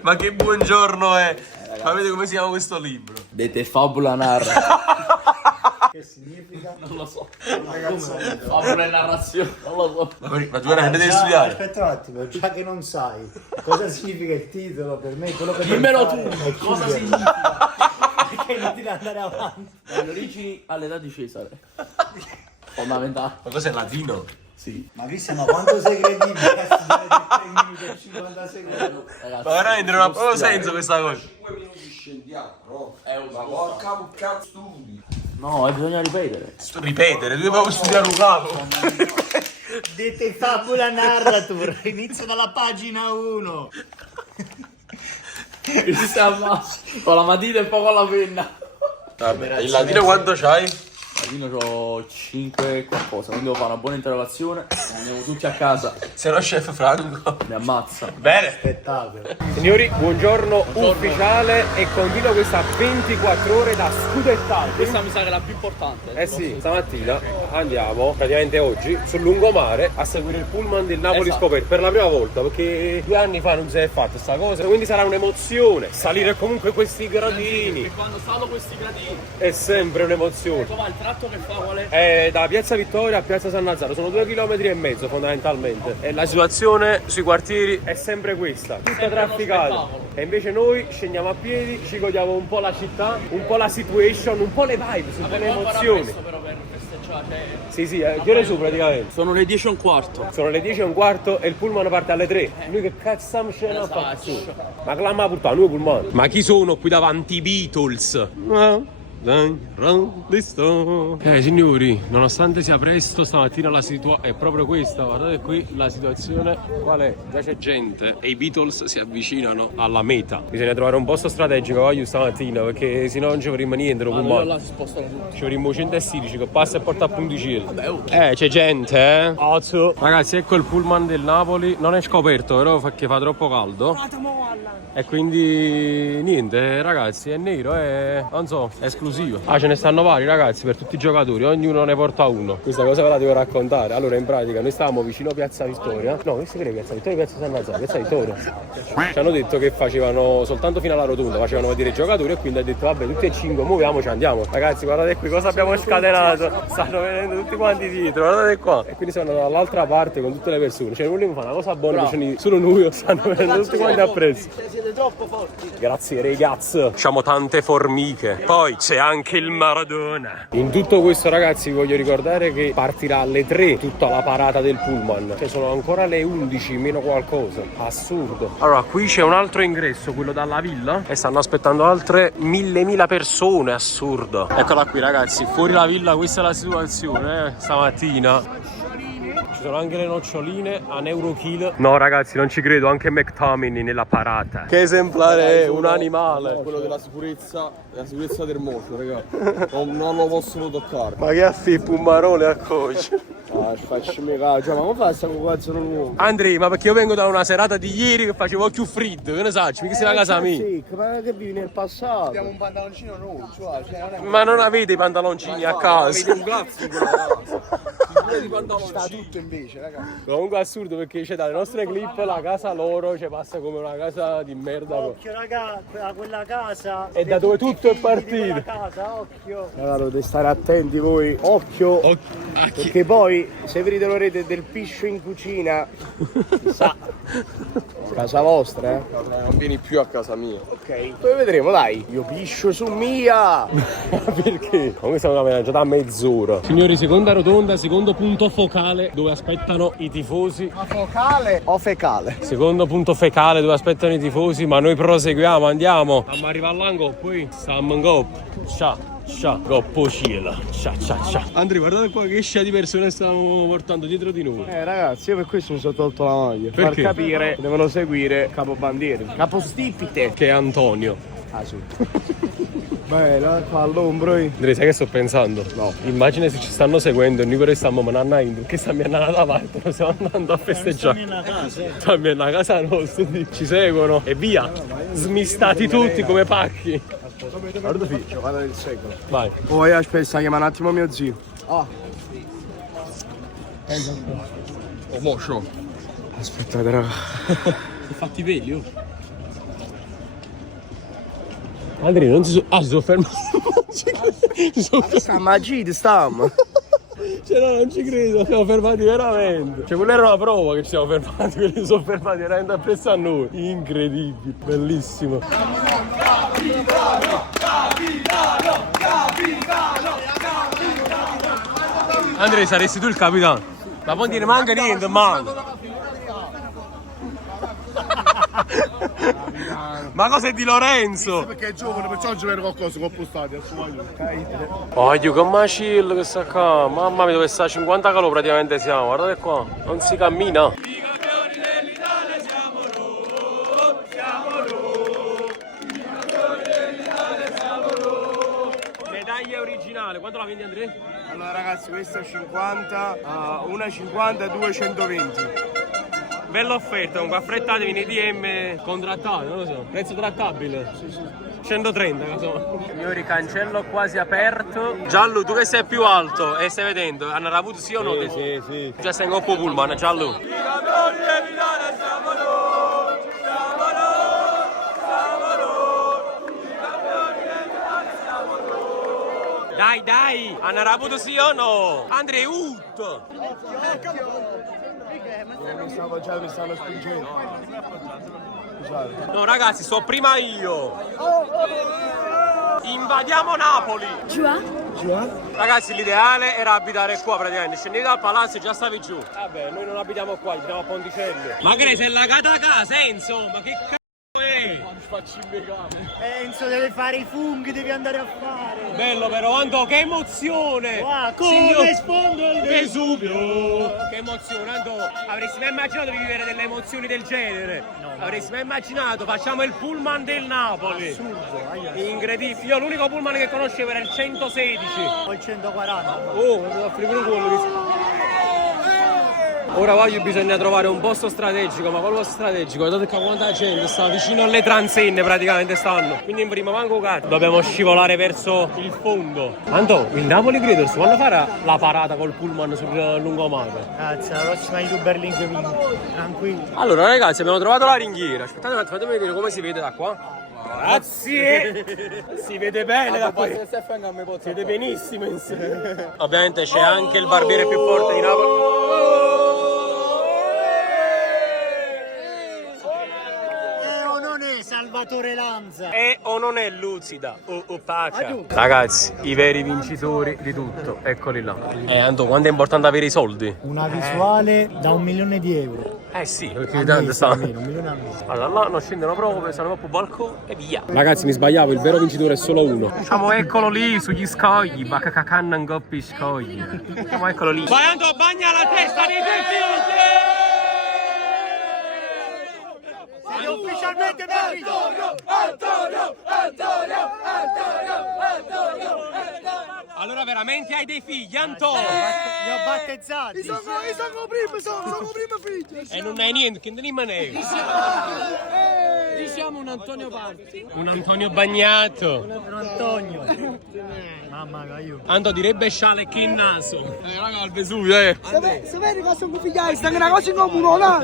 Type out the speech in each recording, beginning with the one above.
Ma che buongiorno è! Ma vedete come si chiama questo libro? Dete fabula narra. Che significa? Non lo so. Ragazzone. Fabula e narrazione. Non lo so. Ma tu veramente devi studiare? Aspetta un attimo, già che non sai cosa significa il titolo, per me quello che Dimmelo devi tu. fare è Cosa chiudere. significa? Perché inutile andare avanti. Dalle origini all'età di Cesare. Fondamentale. Ma cos'è latino? Sì. Ma Cristian, ma quanto sei credibile a studiare per 3 minuti e 50 secondi? Ragazzi, Ma veramente non ha proprio senso questa cosa. 5 minuti scendiamo, no? Ma porca puttana studi. no, bisogna ripetere. Ripetere, tu devi proprio studiare un capo. Dete fabula narratur, inizio dalla pagina 1. Cristian con la matita e poi con la penna. Vabbè, il latino quanto c'hai? Io ho 5 qualcosa, quindi devo fare una buona interrogazione. Andiamo tutti a casa. Se no chef Franco. Mi ammazza. Bene. Spettacolo. Signori, buongiorno ufficiale e continua questa 24 ore da scudettato. Questa mi sa che è la più importante. Eh sì, stamattina andiamo, praticamente oggi, sul lungomare a seguire il pullman del Napoli Esatto. scoperto per la prima volta, perché 2 anni fa non si è fatta sta cosa, quindi sarà un'emozione. Salire comunque questi gradini Quando salgo questi gradini. è sempre un'emozione. Come il tratto che fa qual è? È da Piazza Vittoria a Piazza San Lazzaro, sono 2,5 km fondamentalmente. E la situazione sui quartieri è sempre questa, tutta Sempre uno trafficata. spettacolo. E invece noi scendiamo a piedi, ci godiamo un po' la città, un po' la situation, un po' le vibes, un po' le emozioni. Però per festeggiare. Sì, sì, che ore su praticamente? Sono le 10:15. Sono le 10:15 e il pullman parte alle 3. Noi che cazzo stiamo scendendo a fare su? Ma che l'ha portato noi pullman? Ma chi sono qui davanti i Beatles? Signori, nonostante sia presto, stamattina la situazione è proprio questa. Guardate qui la situazione qual è? Già c'è gente e i Beatles si avvicinano alla meta. Bisogna trovare un posto strategico voglio stamattina, perché sennò non ci vorremmo niente. Ma noi là si spostano tutti. Ci vorremmo 116 che passa e porta a Punticino. C'è gente, Ozzo. Ragazzi, ecco il pullman del Napoli. Non è scoperto, però perché fa troppo caldo. E quindi niente, ragazzi, è nero, è non so, è esclusivo. Ah, ce ne stanno vari, ragazzi, per tutti i giocatori, ognuno ne porta uno. Questa cosa ve la devo raccontare. Allora, in pratica, noi stavamo vicino a Piazza Vittoria. No, questo che è Piazza Vittoria, Piazza San Lazzaro, Piazza Vittoria. Ci hanno detto che facevano soltanto fino alla rotonda, facevano vedere i giocatori e quindi ha detto vabbè, tutti e 5 muoviamoci, andiamo. Ragazzi, guardate qui cosa abbiamo scatenato. Stanno venendo tutti quanti dietro, guardate qua. E quindi sono andato dall'altra parte con tutte le persone. Cioè, non volevo fare una cosa buona, invece solo noi stanno venendo tutti quanti appresso. Siete troppo forti. Grazie ragazzi. Facciamo tante formiche. Poi c'è anche il Maradona. In tutto questo, ragazzi, vi voglio ricordare che partirà alle 3 tutta la parata del pullman. Cioè sono ancora le 11 meno qualcosa. Assurdo. Allora, qui c'è un altro ingresso, quello dalla villa, e stanno aspettando altre 1000 persone. Assurdo. Eccola qui, ragazzi, fuori la villa, questa è la situazione, stamattina. Ci sono anche le noccioline a Neurokill. No, ragazzi, non ci credo, anche McTominay nella parata. Che esemplare è, un animale. Quello della sicurezza del mondo, raga. Non lo possono toccare. Ma che affippo un marone a coach. Ah, facciami caso, ma come fai sta cazzo nuovo? Andrea, ma perché io vengo da una serata di ieri che facevo più freddo, che ne sai, mica sei a casa mia. Sì, ma che vivi nel passato? Abbiamo un pantaloncino nuovo, cioè non è Ma non avete i pantaloncini a casa. un cazzo in quella casa. sta tutto invece, ragazzi. Comunque è assurdo perché c'è dalle nostre clip la casa loro ci passa come una casa di merda. Occhio raga, quella casa. E da dove tutto è partito. Quella casa, occhio. Raga, dovete stare attenti voi. Occhio. Perché poi se vedete lo rete del piscio in cucina, chissà. Casa vostra, eh? Non vieni più a casa mia. Ok. Poi vedremo, dai. Io piscio su mia. Perché? Comunque stiamo camminando già da mezz'ora. Signori, seconda rotonda, secondo punto focale dove aspettano i tifosi. Ma focale o fecale? Secondo punto fecale dove aspettano i tifosi, ma noi proseguiamo, andiamo. Stiamo arrivando all'angolo, poi stiamo in gop. Ciao. Ciao, coppo cielo. Ciao. Andrea, guardate qua che scia di persone stavamo portando dietro di noi. Ragazzi, io per questo mi sono tolto la maglia. Perché? Per capire, devono seguire capobandiere. Capostipite. Che è Antonio. Ah, sì. Beh, fa all'ombro. Andrea, sai che sto pensando? No. Immagina se ci stanno seguendo e noi però stiamo manando che stiamo andando da parte, non stiamo andando a festeggiare. Stiamo in una casa nostra, ci seguono e via. Smistati tutti come pacchi. Guarda figlio, giocata del secolo. Vai. Poi aspetta, chiama un attimo mio zio. Ah. Aspettate raga. Fatti veli, oh. Andrea, non si sono... Ah, si sono fermati. Sta magia, stiamo. Cioè, no, non ci credo, siamo fermati veramente. Cioè, quella era una prova che ci siamo fermati, quelli si sono fermati veramente appresso a noi. Incredibile, bellissimo. Andrea, saresti tu il capitano. Ma poi dire manca niente, man. Ma cosa è di Lorenzo? Perché è giovane, perciò giocare qualcosa con postati a suo Oddio, che macillo che sta qua. Mamma mia, dove sta a 50 km praticamente siamo. Guardate qua, non si cammina. I campioni dell'Italia siamo noi, siamo noi. I campioni dell'Italia siamo noi. Medaglia originale, quanto la vendi, Andrea? Allora ragazzi, questa è 50, una 50 e 2 120. Bella offerta, comunque affrettatevi nei DM contrattati, non lo so, prezzo trattabile. Sì, sì. 130, insomma. Signori, cancello quasi aperto. Giallo, tu che sei più alto e stai vedendo, hanno avuto sì o no? Sì, sì. Già sei in coppa pullman, Giallo. I campioni dell'Italia siamo noi, siamo noi, siamo noi. I campioni dell'Italia siamo noi. Dai, dai, hanno avuto sì o no? Andrea Ut. Mi stanno spingendo. No ragazzi, sto prima io. Invadiamo Napoli. Ragazzi, l'ideale era abitare qua praticamente. Scendete dal palazzo e già stavi giù. Vabbè, noi non abitiamo qua, abitiamo a Ponticello. Ma che sei lagata a casa, insomma, che c***o è? Enzo deve fare i funghi, devi andare a fare. Bello però, Anto, che emozione! Wow, come rispondo al Vesuvio! Che emozione, Anto! Avresti mai immaginato di vivere delle emozioni del genere? No. Avresti mai immaginato? Facciamo il pullman del Napoli! Assurdo! Incredibile! Io l'unico pullman che conoscevo era il 116! O il 140! Oh, mi devo offrire un culo! Ora voglio, bisogna trovare un posto strategico, ma quale posto strategico? Guardate qua quanta gente sta vicino alle transenne praticamente stanno. Quindi in prima manco cazzo. Dobbiamo scivolare verso il fondo. Anto, il Napoli Creators quando farà la parata col pullman sul lungomare? Grazie, la prossima YouTuber link vince. Tranquillo. Allora ragazzi, abbiamo trovato la ringhiera. Aspettate un attimo, fatemi vedere come si vede da qua. Grazie! Si vede bene da qui. Si vede benissimo insieme. Ovviamente c'è anche il barbiere più forte di Napoli. Salvatore Lanza. È o non è lucida o opaca? Ragazzi, i veri vincitori di tutto, eccoli là. Anto, quanto è importante avere i soldi? Una visuale da 1 milione di euro. Sì, perché tanto sta. 1 milione al mese. Allora là non scendono proprio, pensano proprio balcone e via. Ragazzi, mi sbagliavo, il vero vincitore è solo uno. Diciamo, eccolo lì sugli scogli, baccacanna in coppi scogli. Diciamo, eccolo lì. Vai Anto, bagna la testa dei tuoi figli! Sei ufficialmente partito! Allora veramente hai dei figli, Antonio? Li ho battezzati! Sono prima figli! E non hai niente, che ne rimane? Diciamo un Antonio Parti. Un Antonio bagnato. Un Antonio! Mamma mia, aiuto! Anto direbbe sciale che naso. Raga, al Vesuvio, Se vedi che sono figliai, stanno una cosa in comune, no?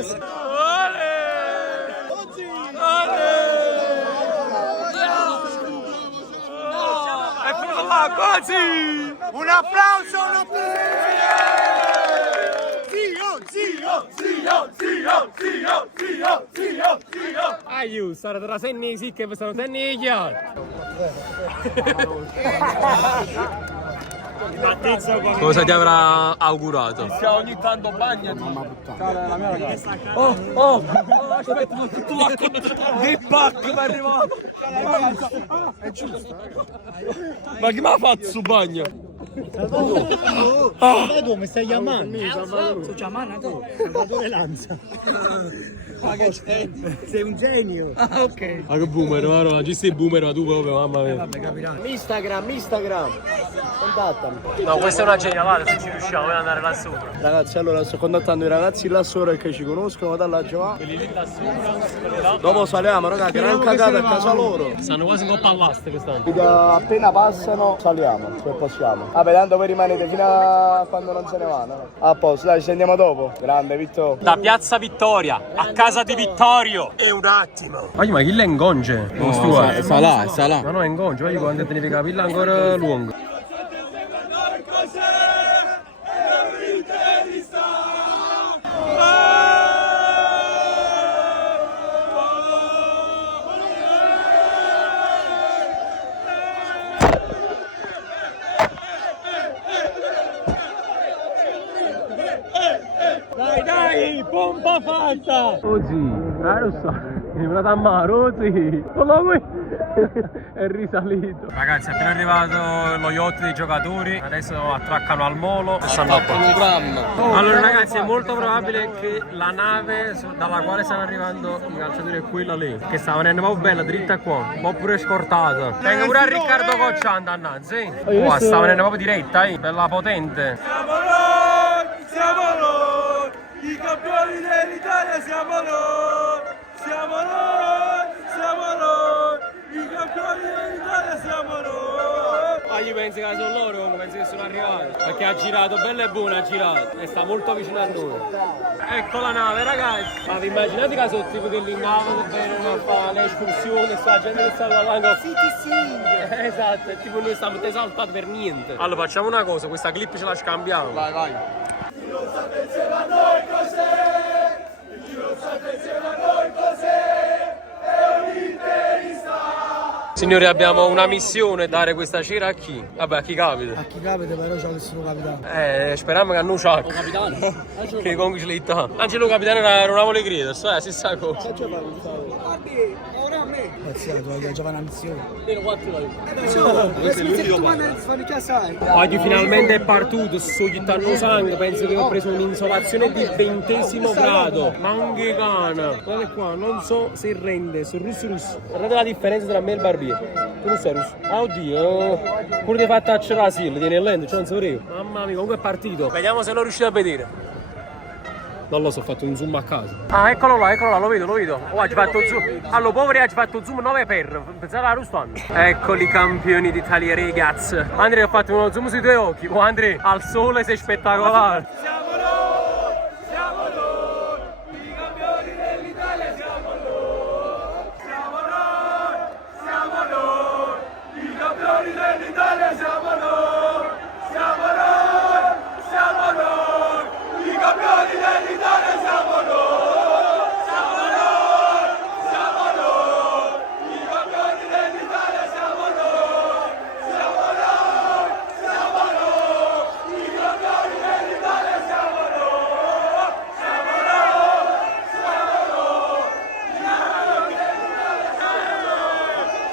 Eccolo là, così! Un applauso! Aiuto, sarà tra senni sì che sono senni chiari. Cosa ti avrà augurato? Ogni tanto bagnati. Cara, la mia ragazza. Aspetta, tutto l'acqua del pack mi è arrivato. È giusto. Ma chi mi ha fatto su bagno? Salvatore, mi stai chiamando? Sto chiamando tu. Salvatore Lanza. Sei un genio. Ah, ok. Ma che boomer, ma ci sei boomer, ma tu proprio, mamma mia. Vabbè, capirà. Instagram. Contattami. No, questa è una genialata se ci riusciamo ad andare là sopra. Ragazzi, allora sto contattando i ragazzi là sopra che ci conoscono da là già. Quelli lì là sopra, quelli là. Dopo saliamo, raga, gran cagata a casa loro. Stanno quasi in coppa all'aste quest'anno. Appena passano saliamo, se passiamo. Vabbè, tanto voi rimanete fino a quando non se ne vanno. A posto, dai, ci sentiamo dopo. Grande, Vittorio. Da Piazza Vittoria, a casa di Vittorio. È un attimo. Ma chi è ingonge? Salà. Ma no, è ingonge, ma quando te ne capire ancora lungo. Dai, pompa fatta! Oggi, lo so, è venuto a mare, oggi, non lo vuoi? È risalito. Ragazzi, è appena arrivato lo yacht dei giocatori, adesso attraccano al molo e stanno a programma. Allora ragazzi, è molto probabile che la nave dalla quale stanno arrivando i calciatori è quella lì, che sta venendo proprio bella, dritta qua, un po' pure scortata. Venga pure a Riccardo Cocciante, annanzi. Qua sta venendo proprio diretta, bella potente. Siamo noi, i campioni dell'Italia siamo noi, siamo noi, i campioni dell'Italia siamo noi. Ma io penso che sono loro, penso che sono arrivati, perché ha girato, bello e buono ha girato, e sta molto vicino a noi. Ecco la nave ragazzi, ma vi immaginate che sono tipo delle navi che vengono a fare le escursioni, sta gente che sta parlando. Esatto, è tipo noi stiamo esaltati per niente. Allora facciamo una cosa, questa clip ce la scambiamo. Vai. Chi non sta insieme a noi cos'è? Chi non sta insieme a noi cos'è? È un interista! Signori, abbiamo una missione, dare questa cera a chi? Vabbè, a chi capita. A chi capita però c'è nessuno capitano. Speriamo che non c'ha. Capitano. Che comunque ce l'ha. Anche lo capitano non la vuole credere, sai, si sa cosa. Guardi, ora a me. Guarda, già una missione. Oggi finalmente è partito, sto gittando sangue, penso che ho preso un'insolazione di 20° grado. Manghe cana. Guardate qua, non so se rende, sono russo. Guardate la differenza tra me e il barbiere. Tu non sei russo. Ah oddio, pure ti fatta accerare sì, tieni lento, cioè non so io. Mamma mia, comunque è partito. Vediamo se lo riuscite a vedere. Non lo so, ho fatto un zoom a caso. Ah, eccolo là, lo vedo. Oh, ha fatto zoom. Allora, poveri, ha fatto zoom 9 per. Pensate alla Ruston. Eccoli i campioni d'Italia, ragazzi. Andrea, ho fatto uno zoom sui tuoi occhi. Oh, Andrea, al sole sei spettacolare. Siamo noi, i campioni dell'Italia siamo noi, i campioni dell'Italia siamo noi, siamo noi, i campioni dell'Italia siamo noi, siamo noi, i campioni dell'Italia siamo noi, siamo noi, i campioni dell'Italia siamo noi,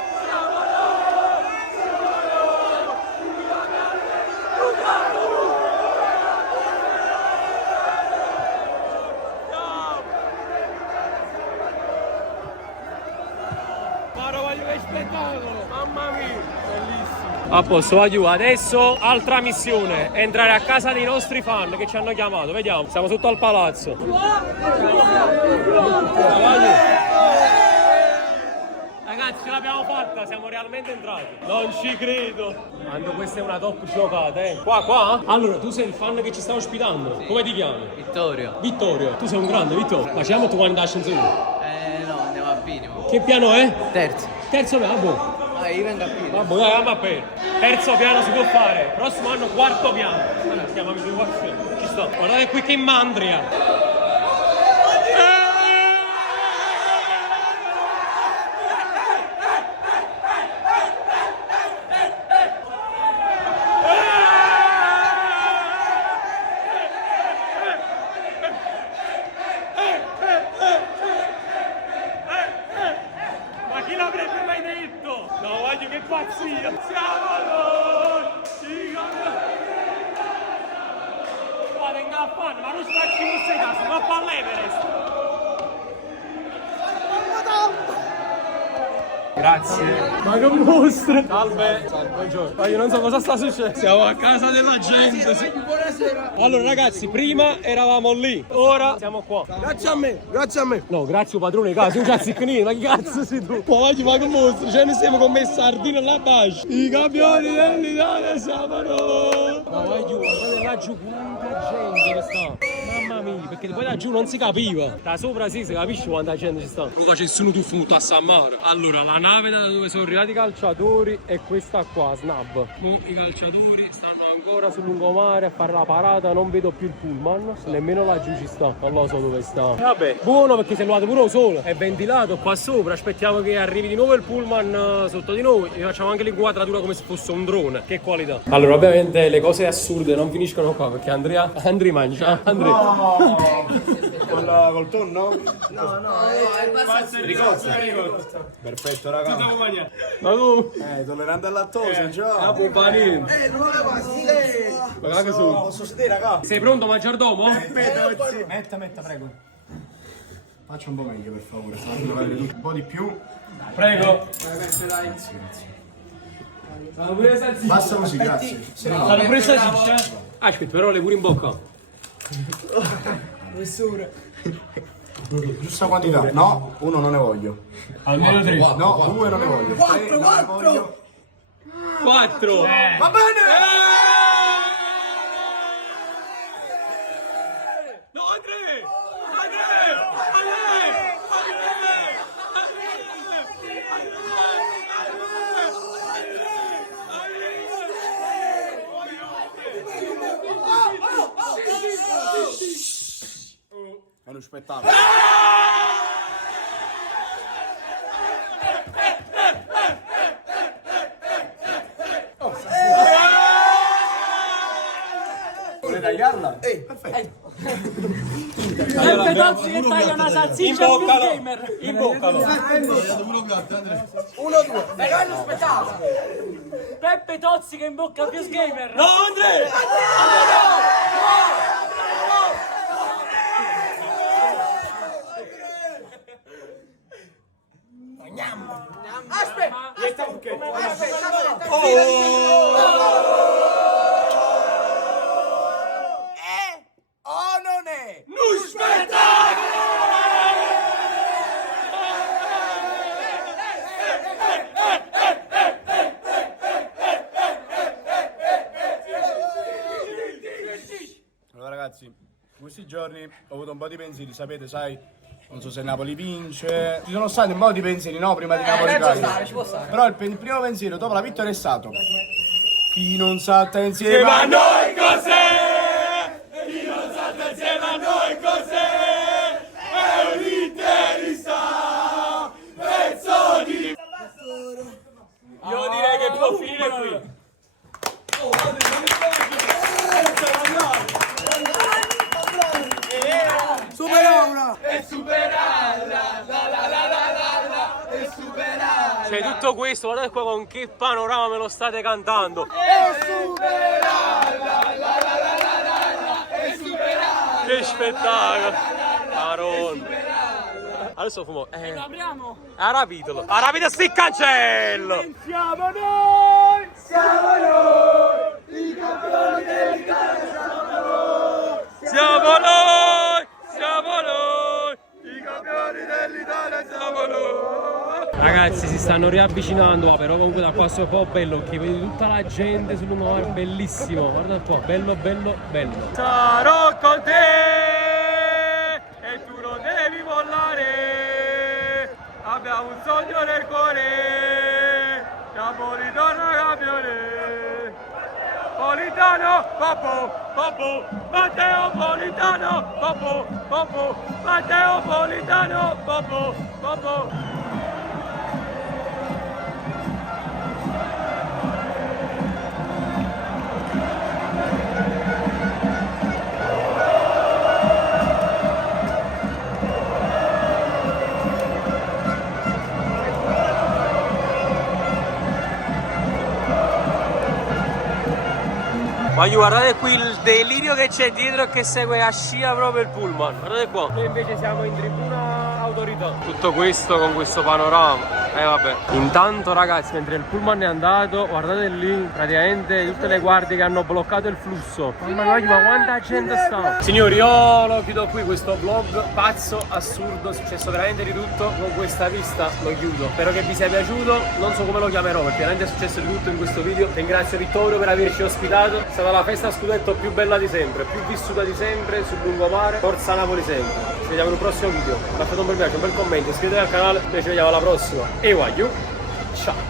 siamo mamma mia, bellissimo. A posto, aiuto. Adesso altra missione, entrare a casa dei nostri fan che ci hanno chiamato. Vediamo, siamo sotto al palazzo. Ragazzi, ce l'abbiamo fatta, siamo realmente entrati. Non ci credo. Quando questa è una top giocata, Qua? Allora, tu sei il fan che ci sta ospitando. Come ti chiami? Vittorio, tu sei un grande, Vittorio. Ma ci siamo tu quando ascensore? No, andiamo a minimo. Che piano è? Terzo piano, io vengo a piedi. Vabbè, dai, andiamo a per. Terzo piano si può fare. Prossimo anno quarto piano. Allora, stiamo a ci sto. Guardate qui che mandria. Ma chi l'avrebbe mai detto? No, voglio che pazzia! Siamo noi! Qua venga a fare, ma non spacci con sei cazzo, va a all'Everest! Grazie. Ma che mostro! Salve! Buongiorno. Ma io non so cosa sta succedendo. Siamo a casa della gente. Buonasera. Allora ragazzi, prima eravamo lì, ora siamo qua. Grazie a me, grazie a me. No, grazie padrone, cazzo, non c'è zicchnino, ma che cazzo sei tu? Poi ma che mostro, ce ne stiamo con me sardine là bacio. I campioni dell'Italia siamo noi. Ma vai giù, guardate laggiù quanta gente che sta. Mamma mia, perché poi da giù non si capiva. Da sopra sì, si capisce quanta gente ci sta. Luca c'è nessuno tuffo tutto a San Mare. Allora, la nave da dove sono arrivati i calciatori è questa qua, Snab. I calciatori stanno ancora sul lungomare a fare la parata, non vedo più il pullman, nemmeno laggiù ci sta, non lo so dove sta. Vabbè, buono perché si è levato pure il sole, è ventilato qua sopra, aspettiamo che arrivi di nuovo il pullman sotto di noi e facciamo anche l'inquadratura come se fosse un drone, che qualità. Allora ovviamente le cose assurde non finiscono qua perché Andrea mangia, Andrea. Col tonno? Ricotta. Perfetto, raga. Ma tu? Tollerante al lattosio, già. Ah, pompanino. Ma che sono? Posso sedere, raga? Sei pronto maggiordomo? Metta, prego. Faccia un po' meglio, per favore. Un po' di più. Prego. Basta così, grazie. Sono pure salsiccia? Aspetta, però le pure in bocca. Giusta quantità. No, uno non ne voglio. Almeno 3. No, due non ne voglio. 4. Quattro. Va bene! No, Andrea! È uno spettacolo. Vuoi tagliarla? Perfetto. Peppe Tozzi che taglia una salsiccia a Bill Gamer. Imboccalo. 1-2. Vegano spettacolo. Peppe Tozzi che imbocca Bill Gamer. No, Andrea! Non è? Allora ragazzi, in questi giorni ho avuto un po' di pensieri, sapete, sai, non so se Napoli vince. Ci sono stati un po' di pensieri, no, prima di Napoli vince. Ci può stare. Però il primo pensiero dopo la vittoria è stato: chi non salta insieme a noi cos'è? Chi non salta insieme a noi cos'è? È un interista! Pezzo di... Io direi che può finire qui. C'è tutto questo, guardate qua con che panorama me lo state cantando. Che spettacolo! Maronna. Adesso fumo. Apriamo. Ha rapito sti cancello! Siamo noi! Siamo noi! I campioni dell'Italia siamo noi! Ragazzi si stanno riavvicinando, però comunque da qua è un po' bello perché vedi tutta la gente sul mare, bellissimo, guarda qua, bello. Sarò con te e tu non devi mollare, abbiamo un sogno nel cuore, Napolitano campione, Politano, Popo, Matteo Politano, Popo, Matteo Politano, Popo. Ma guardate qui il delirio che c'è dietro e che segue a scia proprio il pullman. Guardate qua. Noi invece siamo in tribuna autorità. Tutto questo con questo panorama. Vabbè. Intanto ragazzi, mentre il pullman è andato, guardate lì, praticamente tutte le guardie che hanno bloccato il flusso. Mamma mia, ma quanta gente sta! Signori, io lo chiudo qui questo vlog pazzo, assurdo, è successo veramente di tutto. Con questa vista lo chiudo. Spero che vi sia piaciuto, non so come lo chiamerò perché veramente è successo di tutto in questo video. Ringrazio Vittorio per averci ospitato. È stata la festa a scudetto più bella di sempre, più vissuta di sempre sul lungomare. Forza Napoli sempre. Ci vediamo in un prossimo video. Lasciate un bel piace, un bel commento, iscrivetevi al canale, noi ci vediamo alla prossima. E ciao!